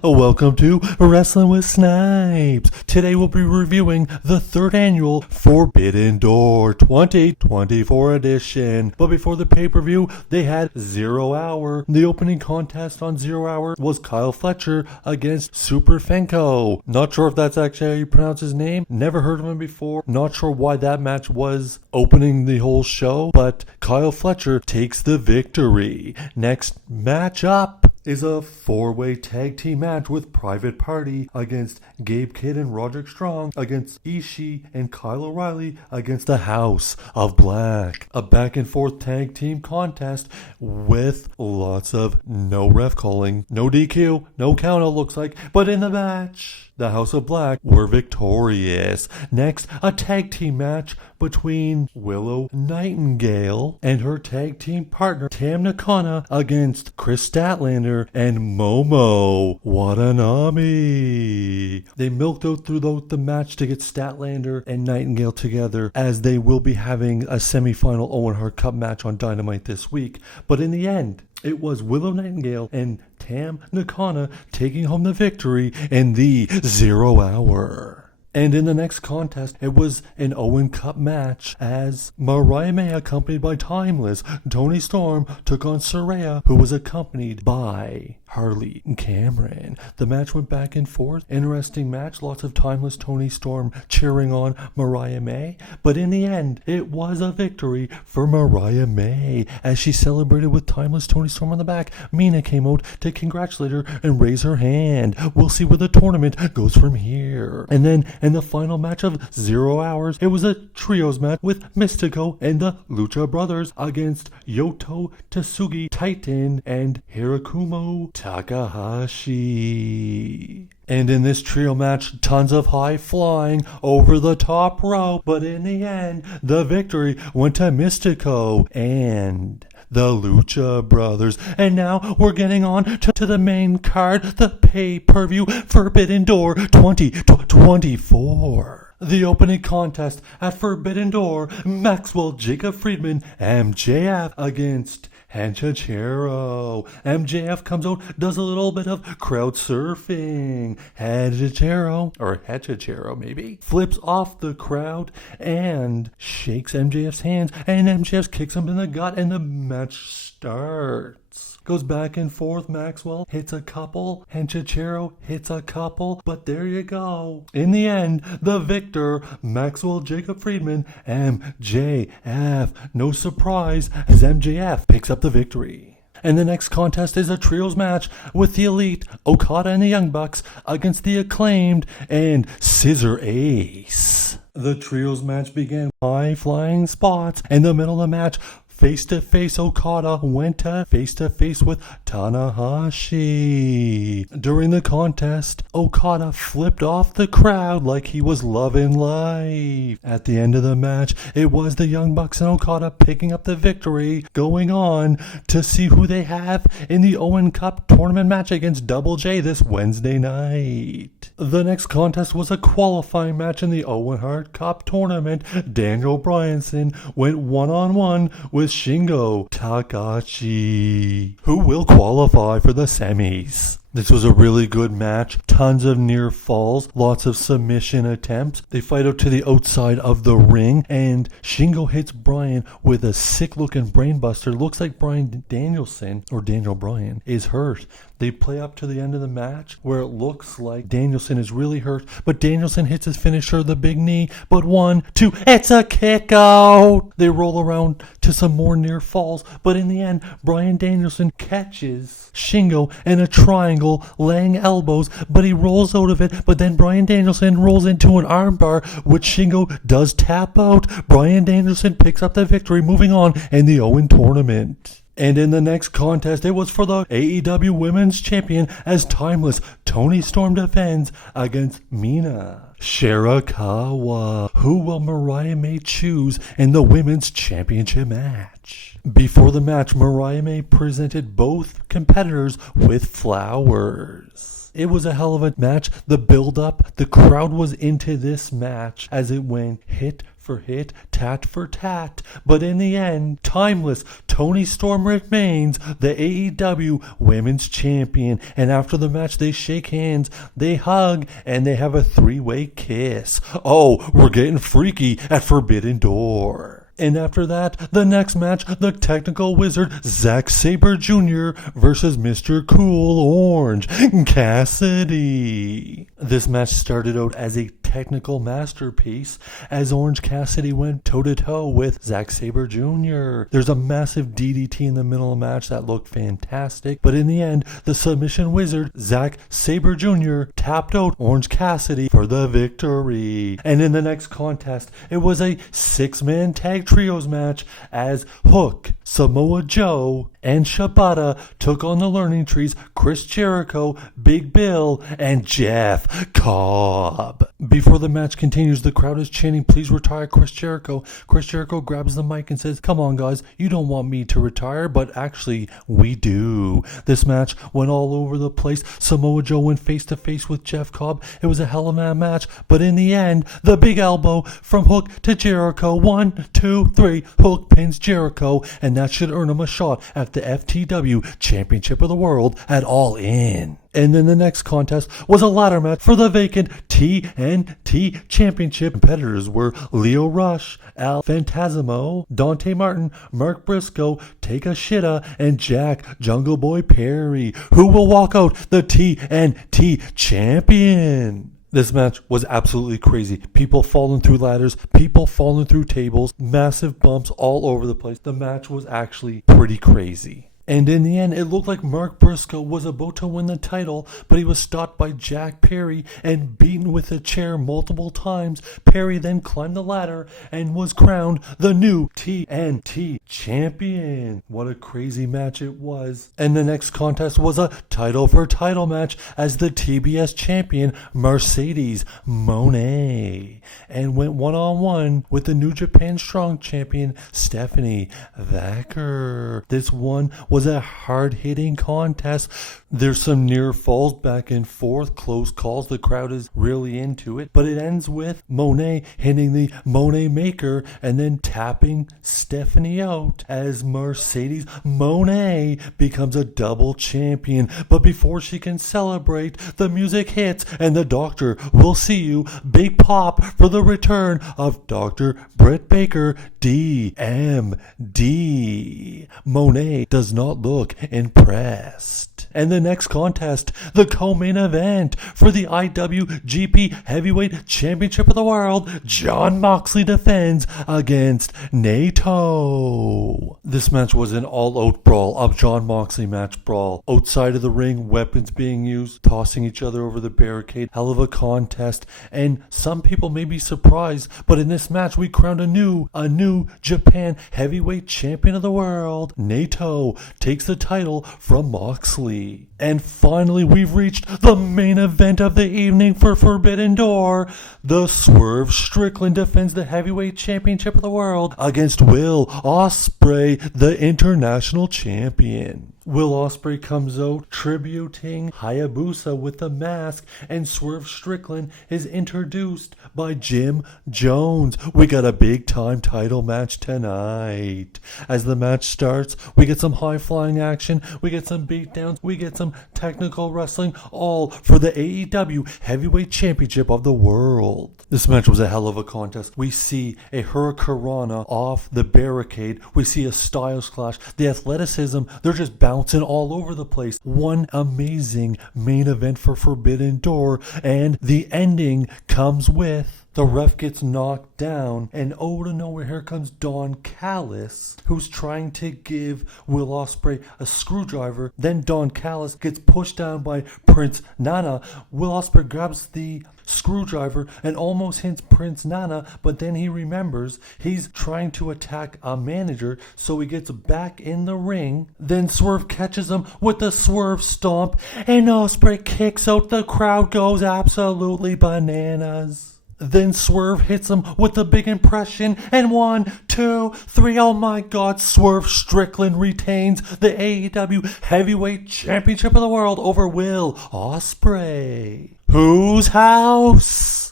Welcome to Wrestling with Snipes. Today we'll be reviewing the third annual Forbidden Door 2024 edition. But before the pay-per-view, they had 0 Hour. The opening contest on 0 Hour was Kyle Fletcher against Super Fenko. Not sure if that's actually how you pronounce his name. Never heard of him before. Not sure why that match was opening the whole show, but Kyle Fletcher takes the victory. Next match up is a 4-way tag team match with Private Party against Gabe Kidd and Roderick Strong against Ishii and Kyle O'Reilly against the House of Black. A back and forth tag team contest with lots of no ref calling, no DQ, no count it looks like, but in the match, the House of Black were victorious. Next, a tag team match between Willow Nightingale and her tag team partner Tam Nakano against Chris Statlander and Momo Watanabe. They milked out through the match to get Statlander and Nightingale together, as they will be having a semi-final Owen Hart Cup match on Dynamite this week. But in the end, it was Willow Nightingale and Tam Nakano taking home the victory in the 0 Hour. And in the next contest, it was an Owen Cup match as Mariah May, accompanied by Timeless, Toni Storm, took on Saraya, who was accompanied by Harley Cameron. The match went back and forth. Interesting match. Lots of Timeless, Toni Storm cheering on Mariah May. But in the end, it was a victory for Mariah May. As she celebrated with Timeless, Toni Storm on the back, Mina came out to congratulate her and raise her hand. We'll see where the tournament goes from here. And then in the final match of 0 Hours, it was a trios match with Mystico and the Lucha Brothers against Yoto Tsugi, Titan, and Hirakumo Takahashi. And in this trio match, tons of high flying over the top rope, but in the end, the victory went to Mystico and the Lucha Brothers. And now we're getting on to the main card, the pay-per-view Forbidden Door 2024. The opening contest at Forbidden Door, Maxwell Jacob Friedman, MJF against Hechicero. MJF comes out, does a little bit of crowd surfing. Hechicero maybe, flips off the crowd and shakes MJF's hands, and MJF kicks him in the gut, and the match starts. Goes back and forth. Maxwell hits a couple, Hechicero hits a couple, but there you go. In the end, the victor, Maxwell Jacob Friedman, MJF. No surprise, as MJF picks up the victory. And the next contest is a trios match with the Elite, Okada and the Young Bucks against the Acclaimed and Scissor Ace. The trios match began with high flying spots. In the middle of the match, face-to-face Okada went to face-to-face with Tanahashi. During the contest, Okada flipped off the crowd like he was loving life. At the end of the match, it was the Young Bucks and Okada picking up the victory, going on to see who they have in the Owen Cup tournament match against Double J this Wednesday night. The next contest was a qualifying match in the Owen Hart Cup tournament. Daniel Bryanson went one-on-one with Shingo Takagi, who will qualify for the semis. This was a really good match. Tons of near falls, lots of submission attempts. They fight out to the outside of the ring, and Shingo hits Bryan with a sick-looking brainbuster. Looks like Bryan Danielson, or Daniel Bryan, is hurt. They play up to the end of the match where it looks like Danielson is really hurt, but Danielson hits his finisher, the big knee. But 1, 2, it's a kick out. They roll around to some more near falls, but in the end, Bryan Danielson catches Shingo in a triangle, laying elbows, but he rolls out of it. But then Bryan Danielson rolls into an armbar, which Shingo does tap out. Bryan Danielson picks up the victory, moving on in the Owen tournament. And in the next contest, it was for the AEW Women's Champion as Timeless Toni Storm defends against Mina Shirakawa. Who will Mariah May choose in the Women's Championship match? Before the match, Mariah May presented both competitors with flowers. It was a hell of a match. The build-up, the crowd was into this match as it went hit for hit, tat for tat. But in the end, timeless Toni Storm remains the AEW Women's Champion. And after the match, they shake hands, they hug, and they have a 3-way kiss. Oh, we're getting freaky at Forbidden Door. And after that, the next match, the Technical Wizard Zack Sabre Jr. versus Mr. Cool Orange Cassidy. This match started out as a technical masterpiece as Orange Cassidy went toe-to-toe with Zack Sabre Jr. There's a massive DDT in the middle of the match that looked fantastic, but in the end, the submission wizard Zack Sabre Jr. tapped out Orange Cassidy for the victory. And in the next contest, it was a 6-man tag trios match as Hook, Samoa Joe, and Shibata took on the Learning Trees, Chris Jericho, Big Bill, and Jeff Cobb. Before the match continues, the crowd is chanting, "Please retire Chris Jericho." Chris Jericho grabs the mic and says, "Come on guys, you don't want me to retire, but actually we do." This match went all over the place. Samoa Joe went face to face with Jeff Cobb. It was a hell of a match, but in the end, the big elbow from Hook to Jericho. 1, 2, 3, Hook pins Jericho, and that should earn him a shot at the FTW Championship of the World at All In. And then the next contest was a ladder match for the vacant TNT Championship. Competitors were Lio Rush, Al Fantasmo, Dante Martin, Mark Briscoe, Take a Shitta, and Jack Jungle Boy Perry, who will walk out the TNT Champion. This match was absolutely crazy. People falling through ladders, people falling through tables, massive bumps all over the place. The match was actually pretty crazy. And in the end, it looked like Mark Briscoe was about to win the title, but he was stopped by Jack Perry and beaten with a chair multiple times. Perry then climbed the ladder and was crowned the new TNT Champion. What a crazy match it was. And the next contest was a title for title match as the TBS champion Mercedes Moné and went one-on-one with the New Japan Strong champion Stephanie Vacker. This one was a hard-hitting contest. There's some near falls back and forth, close calls. The crowd is really into it. But it ends with Moné hitting the Moné Maker and then tapping Stephanie out as Mercedes Moné becomes a double champion. But before she can celebrate, the music hits and the doctor will see you. Big pop for the return of Dr. Britt Baker, DMD. Moné does not look impressed. And the next contest, the co-main event for the IWGP Heavyweight Championship of the World, Jon Moxley defends against Naito. This match was an all-out brawl, a Jon Moxley match brawl. Outside of the ring, weapons being used, tossing each other over the barricade, hell of a contest. And some people may be surprised, but in this match we crowned a new Japan Heavyweight Champion of the World. Naito takes the title from Moxley. And finally, we've reached the main event of the evening for Forbidden Door. The Swerve Strickland defends the Heavyweight Championship of the World against Will Ospreay, the International Champion. Will Ospreay comes out tributing Hayabusa with the mask, and Swerve Strickland is introduced by Jim Jones. We got a big time title match tonight. As the match starts, we get some high flying action, we get some beatdowns, we get some technical wrestling, all for the AEW Heavyweight Championship of the World. This match was a hell of a contest. We see a Hurricanrana off the barricade. We see a Styles Clash. The athleticism, they're just bouncing all over the place. One amazing main event for Forbidden Door, and the ending comes with the ref gets knocked down, and out of nowhere, here comes Don Callis, who's trying to give Will Ospreay a screwdriver. Then Don Callis gets pushed down by Prince Nana. Will Ospreay grabs the screwdriver and almost hits Prince Nana, but then he remembers he's trying to attack a manager, so he gets back in the ring. Then Swerve catches him with the Swerve Stomp, and Ospreay kicks out. The crowd goes absolutely bananas. Then Swerve hits him with the big impression, and 1, 2, 3, oh my god, Swerve Strickland retains the AEW Heavyweight Championship of the World over Will Ospreay. Whose house?